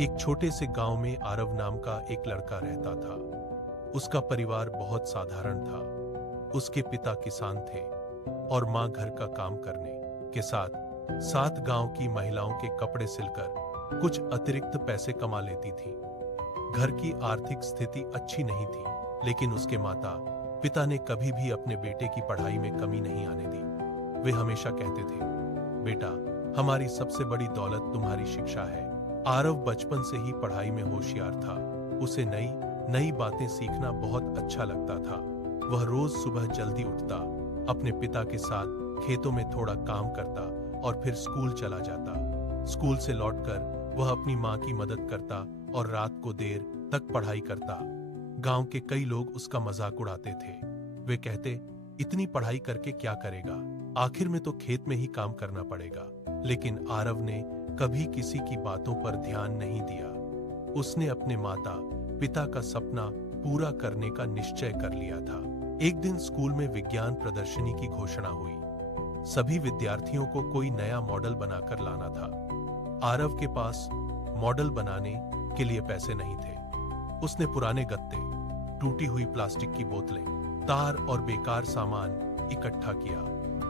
एक छोटे से गांव में आरव नाम का एक लड़का रहता था। उसका परिवार बहुत साधारण था। उसके पिता किसान थे और मां घर का काम करने के साथ साथ गांव की महिलाओं के कपड़े सिलकर कुछ अतिरिक्त पैसे कमा लेती थी। घर की आर्थिक स्थिति अच्छी नहीं थी, लेकिन उसके माता पिता ने कभी भी अपने बेटे की पढ़ाई में कमी नहीं आने दी। वे हमेशा कहते थे, बेटा, हमारी सबसे बड़ी दौलत तुम्हारी शिक्षा है। आरव बचपन से ही पढ़ाई में होशियार था। उसे नई नई बातें सीखना बहुत अच्छा लगता था। वह रोज सुबह जल्दी उठता, अपने पिता के साथ खेतों में थोड़ा काम करता और फिर स्कूल चला जाता। स्कूल से लौटकर वह अपनी मां की मदद करता और रात को देर तक पढ़ाई करता। गांव के कई लोग उसका मजाक उड़ाते थे। वे कहते, इतनी पढ़ाई करके क्या करेगा, आखिर में तो खेत में ही काम करना पड़ेगा। लेकिन आरव ने कभी किसी की बातों पर ध्यान नहीं दिया। उसने अपने माता पिता का सपना पूरा करने का निश्चय कर लिया था। एक दिन स्कूल में विज्ञान प्रदर्शनी की घोषणा हुई। सभी विद्यार्थियों को कोई नया मॉडल बनाकर लाना था। आरव के पास मॉडल बनाने के लिए पैसे नहीं थे। उसने पुराने गत्ते, टूटी हुई प्लास्टिक की बोतलें, तार और बेकार सामान इकट्ठा किया।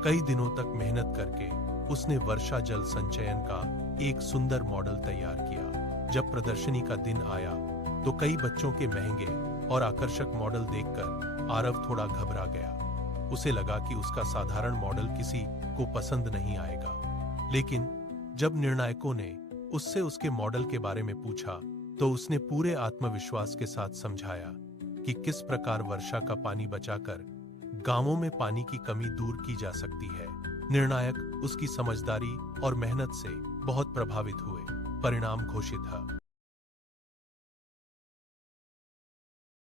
कई दिनों तक मेहनत करके उसने वर्षा जल संचयन का एक सुंदर मॉडल तैयार किया। जब प्रदर्शनी का दिन आया तो कई बच्चों के महंगे और आकर्षक मॉडल देखकर आरव थोड़ा घबरा गया। उसे लगा कि उसका साधारण मॉडल किसी को पसंद नहीं आएगा। लेकिन जब निर्णायकों ने उससे उसके मॉडल के बारे में पूछा तो उसने पूरे आत्मविश्वास के साथ समझाया कि किस प्रकार वर्षा का पानी बचाकर गांवों में पानी की कमी दूर की जा सकती है। निर्णायक उसकी समझदारी और मेहनत से बहुत प्रभावित हुए। परिणाम घोषित था।